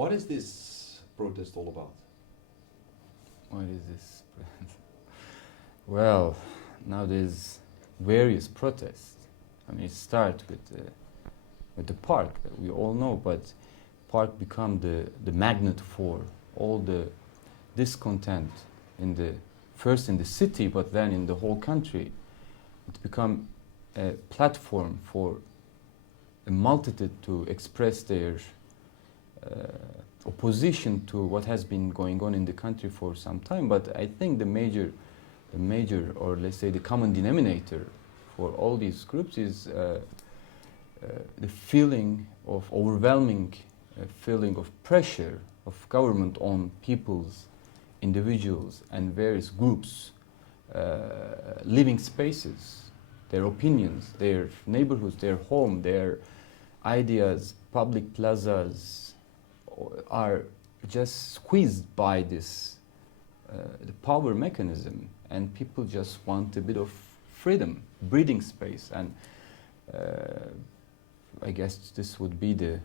What is this protest all about? What is this? Well, now there's various protests. I mean, it starts with the park that we all know, but park become the magnet for all the discontent first in the city, but then in the whole country. It become a platform for a multitude to express their opposition to what has been going on in the country for some time. But I think the major, or let's say the common denominator for all these groups is the feeling of overwhelming feeling of pressure of government on people's, individuals and various groups, living spaces, their opinions, their neighborhoods, their home, their ideas, public plazas are just squeezed by this the power mechanism, and people just want a bit of freedom, breathing space, and I guess this would be the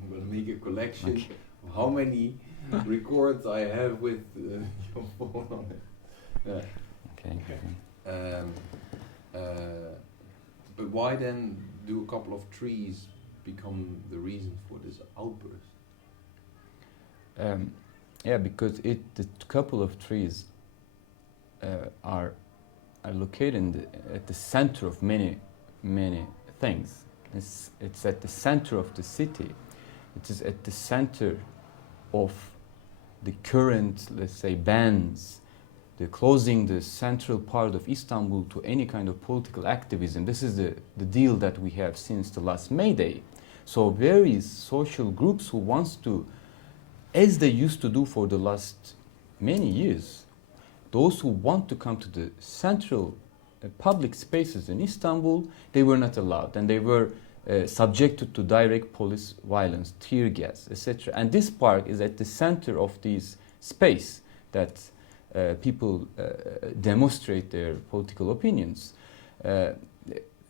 I'm going to make a collection Okay. of how many records I have with your phone on it. Yeah. okay. But why then do a couple of trees become the reason for this outburst? Yeah, because the couple of trees are located at the center of many things. It's at the center of the city. It is at the center of the current, let's say, bans, the closing the central part of Istanbul to any kind of political activism. This is the deal that we have since the last May Day. So various social groups who wants to, as they used to do for the last many years, those who want to come to the central public spaces in Istanbul, they were not allowed, and they were subjected to direct police violence, tear gas, etc. And this park is at the center of this space that people demonstrate their political opinions.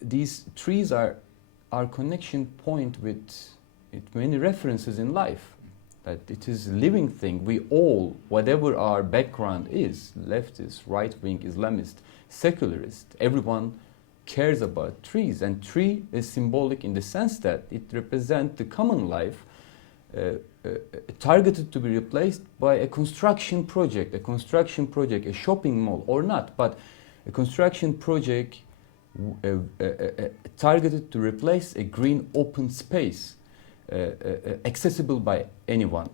These trees are our connection point with many references in life. That it is a living thing. We all, whatever our background is, leftist, right-wing, Islamist, secularist, everyone cares about trees. And tree is symbolic in the sense that it represents the common life targeted to be replaced by a construction project, a shopping mall or not, but a construction project targeted to replace a green open space accessible by anyone.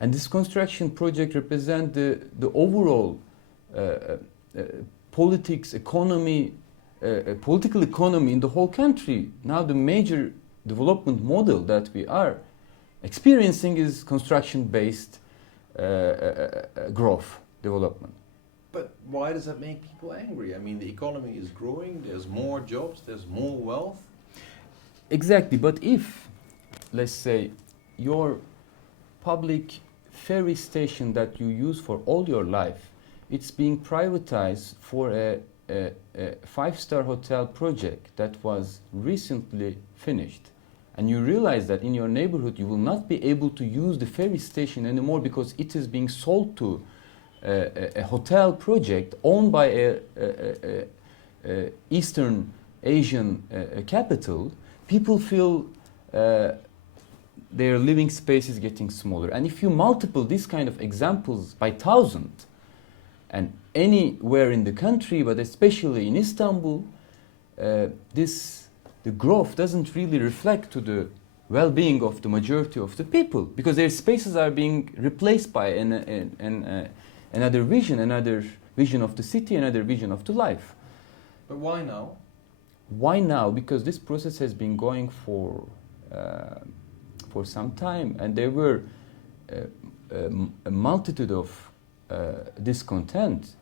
And this construction project represents the overall political economy in the whole country. Now the major development model that we are experiencing is construction-based growth development. But why does that make people angry? I mean, the economy is growing, there's more jobs, there's more wealth. Exactly, but if, let's say, your public ferry station that you use for all your life, it's being privatized for a five-star hotel project that was recently finished, and you realize that in your neighborhood you will not be able to use the ferry station anymore because it is being sold to a hotel project owned by a Eastern Asian capital, people feel their living space is getting smaller. And if you multiple these kind of examples by 1,000, and anywhere in the country, but especially in Istanbul, the growth doesn't really reflect to the well-being of the majority of the people, because their spaces are being replaced by another vision of the city, another vision of the life. But why now? Why now? Because this process has been going for some time, and there were a multitude of discontent.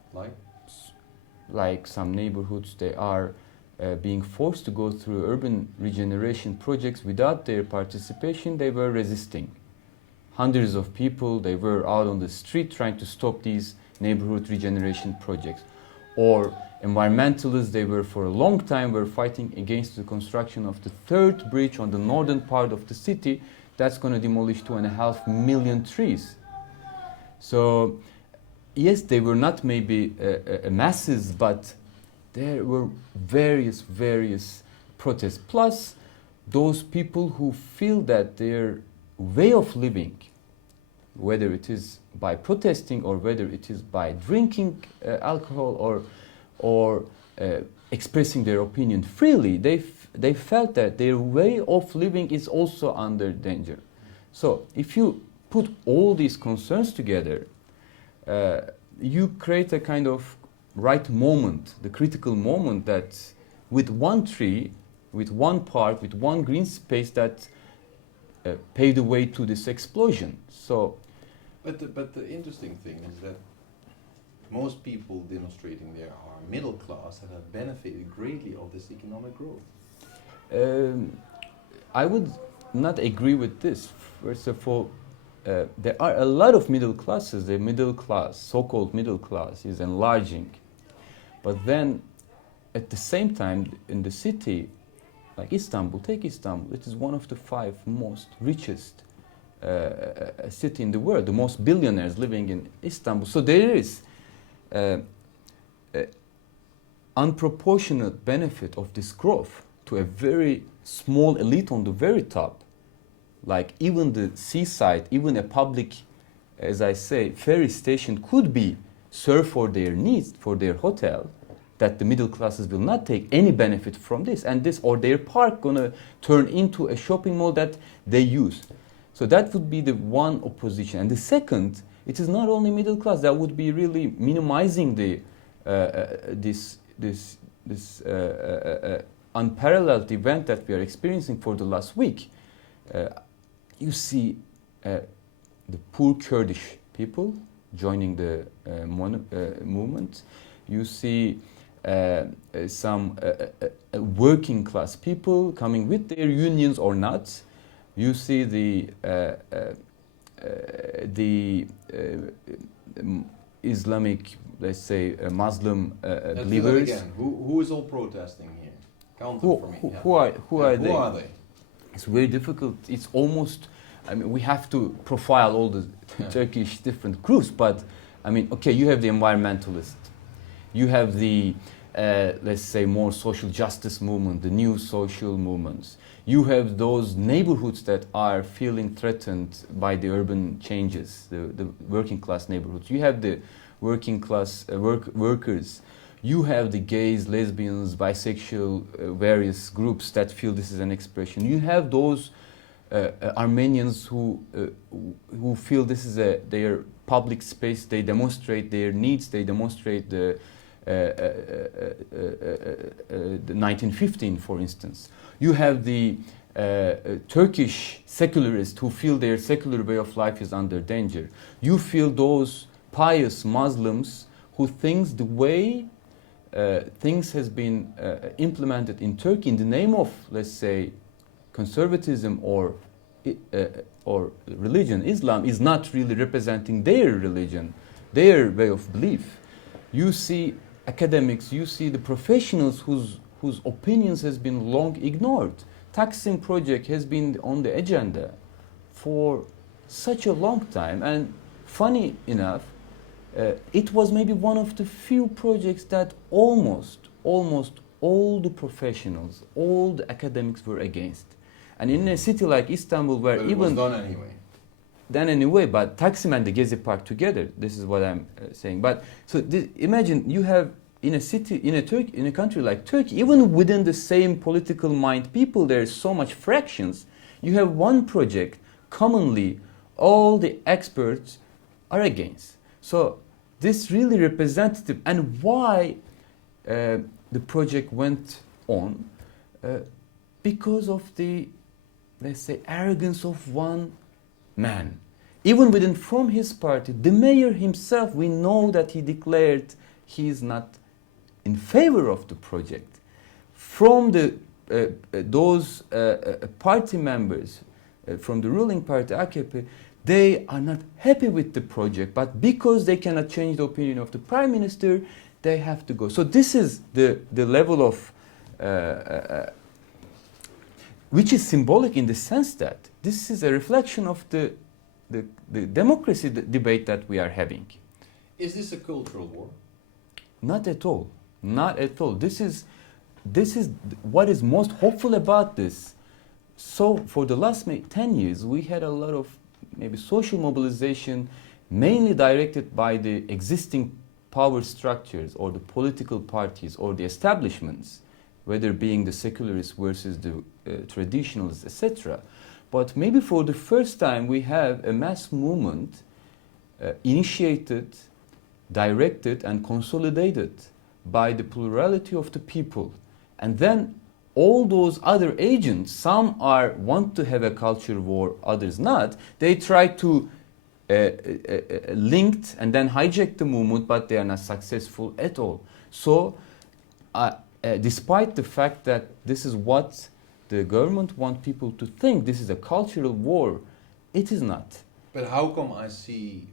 Like some neighborhoods, they are being forced to go through urban regeneration projects without their participation. They were resisting. Hundreds of people, they were out on the street trying to stop these neighborhood regeneration projects. Or environmentalists, they were for a long time were fighting against the construction of the third bridge on the northern part of the city that's going to demolish 2.5 million trees. So yes, they were not maybe masses, but there were various protests. Plus, those people who feel that their way of living, whether it is by protesting or whether it is by drinking alcohol or expressing their opinion freely, they felt that their way of living is also under danger. So if you put all these concerns together, you create a kind of right moment, the critical moment that with one tree, with one park, with one green space that paved the way to this explosion. So, but the interesting thing is that most people demonstrating there are middle class that have benefited greatly of this economic growth. I would not agree with this. First of all, there are a lot of middle classes. The middle class, so-called middle class, is enlarging. But then, at the same time, in the city, like Istanbul, take Istanbul, it is one of the 5 most richest city in the world, the most billionaires living in Istanbul. So there is unproportionate benefit of this growth to a very small elite on the very top. Like even the seaside, even a public, as I say, ferry station could be served for their needs, for their hotel, that the middle classes will not take any benefit from this, and this or their park gonna turn into a shopping mall that they use. So that would be the one opposition. And the second, it is not only middle class, that would be really minimizing the this unparalleled event that we are experiencing for the last week. You see the poor Kurdish people joining the movement. You see some working class people coming with their unions or not. You see the Islamic, let's say, Muslim believers. Again, who is all protesting here? Count them for me. Who are they? Who are they? It's very difficult. It's almost, I mean, we have to profile all the Turkish different groups, but I mean, okay, you have the environmentalists, you have the, let's say, more social justice movement, the new social movements. You have those neighborhoods that are feeling threatened by the urban changes, the working class neighborhoods. You have the working class workers. You have the gays, lesbians, bisexual, various groups that feel this is an expression. You have those Armenians who feel this is their public space. They demonstrate their needs. They demonstrate the 1915, for instance. You have the Turkish secularists who feel their secular way of life is under danger. You feel those pious Muslims who think the way things has been implemented in Turkey in the name of, let's say, conservatism or religion, Islam, is not really representing their religion, their way of belief. You see academics, you see the professionals whose opinions has been long ignored. Taksim project has been on the agenda for such a long time, and funny enough, it was maybe one of the few projects that almost all the professionals, all the academics were against. And in a city like Istanbul, where But it even was done anyway. Then anyway, but Taksim and the Gezi Park together, this is what I'm saying. But so imagine you have in a city, in a country like Turkey, even within the same political mind people, there is so much fractions. You have one project, commonly all the experts are against. So this really representative, and why the project went on, because of the, let's say, arrogance of one man. Even within from his party, the mayor himself, we know that he declared he is not in favor of the project. From those party members from the ruling party, AKP, they are not happy with the project, but because they cannot change the opinion of the prime minister, they have to go. So this is the level of, which is symbolic in the sense that this is a reflection of the democracy debate that we are having. Is this a cultural war? Not at all. Not at all. This is what is most hopeful about this. So for the last 10 years, we had a lot of maybe social mobilization, mainly directed by the existing power structures or the political parties or the establishments, whether being the secularists versus the traditionalists, etc. But maybe for the first time we have a mass movement initiated, directed and consolidated by the plurality of the people. And then all those other agents, some want to have a culture war, others not, they try to linked and then hijack the movement, but they are not successful at all. So despite the fact that this is what the government wants people to think, this is a cultural war, it is not. But how come I see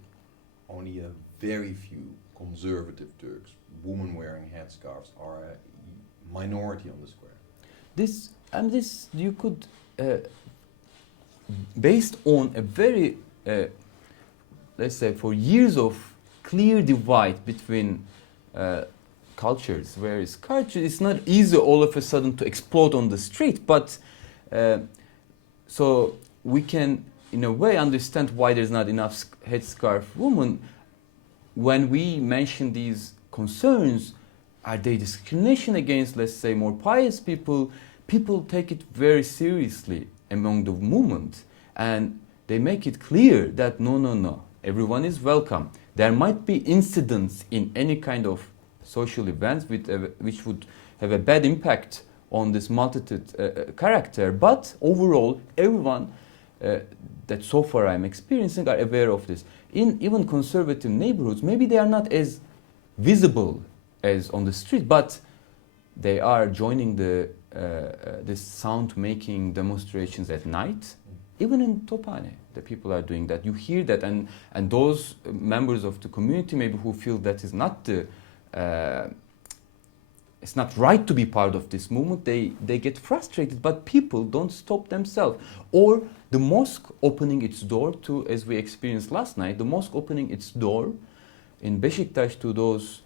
only a very few conservative Turks, women wearing headscarves, are a minority on the square? This you could, based on a very, let's say, for years of clear divide between cultures, whereas culture is not easy all of a sudden to explode on the street, but so we can in a way understand why there's not enough headscarf women. When we mention these concerns, are they discrimination against, let's say, more pious people? People take it very seriously among the movement, and they make it clear that no, everyone is welcome. There might be incidents in any kind of social events which would have a bad impact on this multitude character, but overall, everyone that so far I'm experiencing are aware of this. In even conservative neighborhoods, maybe they are not as visible as on the street, but they are joining the this sound-making demonstrations at night. Even in Tophane, the people are doing that. You hear that, and those members of the community maybe who feel that is not the it's not right to be part of this movement, they get frustrated, but people don't stop themselves. Or the mosque opening its door to, as we experienced last night, the mosque opening its door in Beşiktaş to those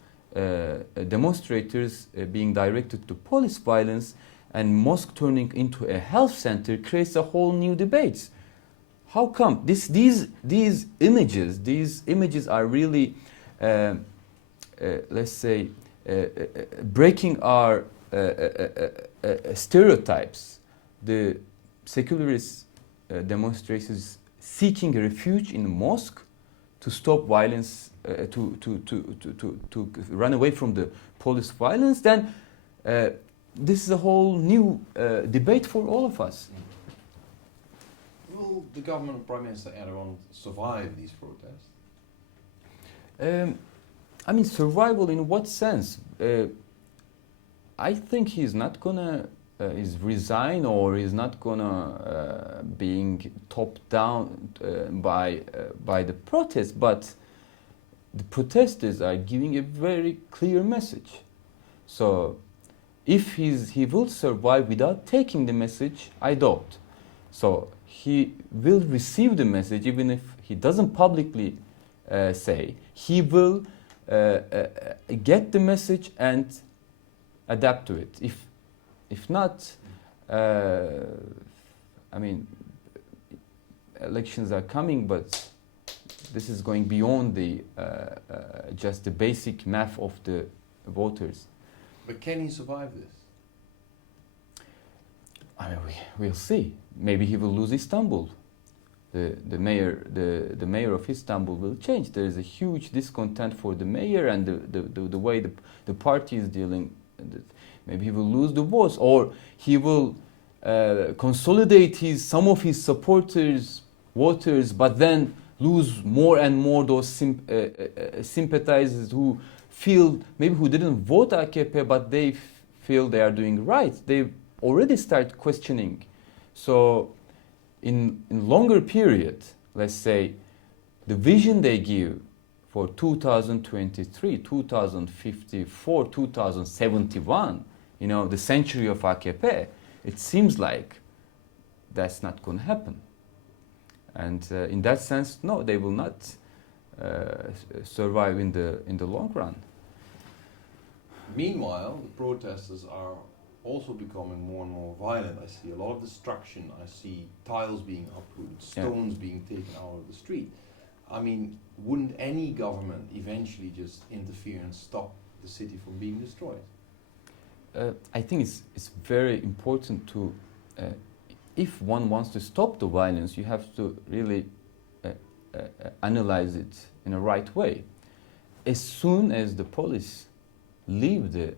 demonstrators being directed to police violence, and mosque turning into a health center creates a whole new debate. How come these images are really let's say breaking our stereotypes? The secularist demonstrators seeking a refuge in a mosque to stop violence, to run away from the police violence, then this is a whole new debate for all of us. Will the government of Prime Minister Erdogan survive these protests? I mean, survival in what sense? I think he's not gonna is resign, or he's not gonna being topped down by the protests, but the protesters are giving a very clear message. So if he will survive without taking the message, I doubt. So he will receive the message, even if he doesn't publicly say. He will get the message and adapt to it. If not, I mean, elections are coming, but this is going beyond the just the basic math of the voters. But can he survive this? I mean, we'll see. Maybe he will lose Istanbul. The mayor of Istanbul will change. There is a huge discontent for the mayor and the way the party is dealing. Maybe he will lose the votes, or he will consolidate some of his supporters, voters, but then lose more and more those sympathizers who feel, maybe who didn't vote AKP, but they feel they are doing right. They already start questioning. So in longer period, let's say, the vision they give for 2023, 2054, 2071, you know, the century of AKP, it seems like that's not going to happen. And in that sense, no, they will not survive in the long run. Meanwhile, the protesters are also becoming more and more violent. I see a lot of destruction. I see tiles being uprooted, stones being taken out of the street. I mean, wouldn't any government eventually just interfere and stop the city from being destroyed? I think it's very important to, if one wants to stop the violence, you have to really analyze it in a right way. As soon as the police leave the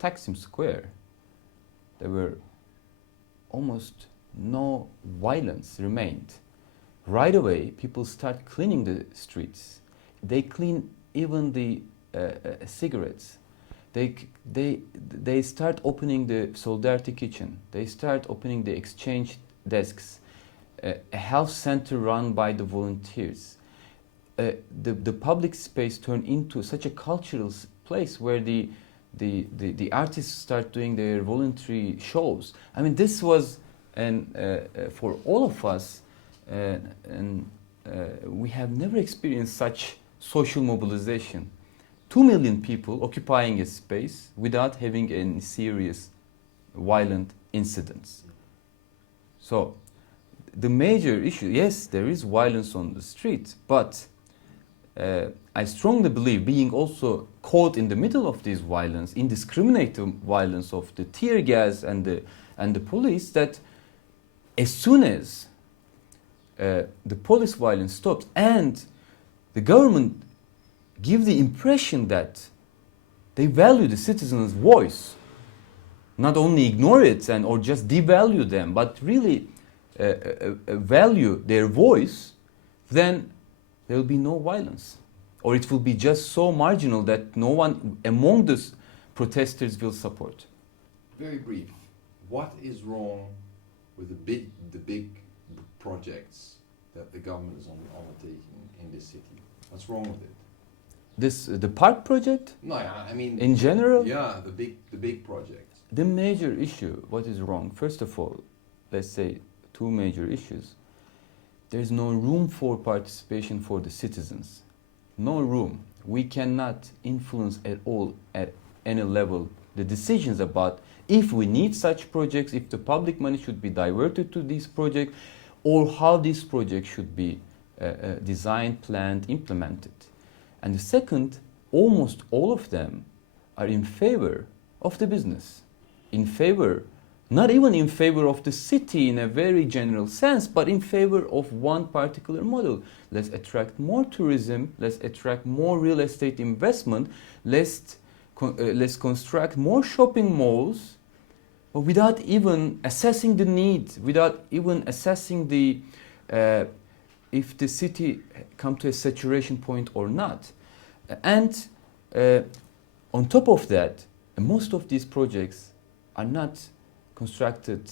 Taksim Square, there were almost no violence remained. Right away, people start cleaning the streets. They clean even the cigarettes. They start opening the Solidarity Kitchen. They start opening the exchange desks. A health center run by the volunteers. The public space turned into such a cultural place where the artists start doing their voluntary shows. I mean, this was, for all of us, we have never experienced such social mobilization. 2 million people occupying a space without having any serious violent incidents. So the major issue, yes, there is violence on the street, but I strongly believe, being also caught in the middle of this violence, indiscriminate violence of the tear gas and the police, that as soon as the police violence stops and the government give the impression that they value the citizens' voice, not only ignore it or just devalue them, but really value their voice, then there will be no violence. Or it will be just so marginal that no one among the protesters will support. Very brief. What is wrong with the big projects that the government is undertaking in this city? What's wrong with it? The park project? No, I mean in general? Yeah, the big projects. The major issue, what is wrong? First of all, let's say two major issues. There's no room for participation for the citizens. No room. We cannot influence at all, at any level, the decisions about if we need such projects, if the public money should be diverted to these projects, or how these projects should be designed, planned, implemented. And the second, almost all of them are in favor of the business, in favor, not even in favor of the city in a very general sense, but in favor of one particular model. Let's attract more tourism, let's attract more real estate investment, let's construct more shopping malls, but without even assessing the need, without even assessing the if the city come to a saturation point or not. And on top of that, most of these projects are not constructed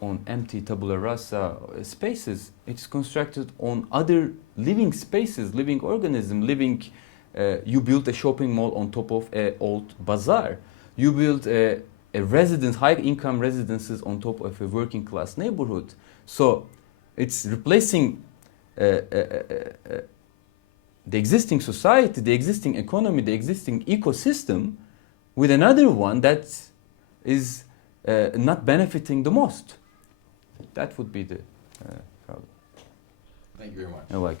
on empty tabula rasa spaces. It's constructed on other living spaces, living organism, living. You build a shopping mall on top of an old bazaar. You build a residence, high-income residences on top of a working-class neighborhood. So it's replacing the existing society, the existing economy, the existing ecosystem with another one that is not benefiting the most. That would be the problem. Thank you very much. You're welcome.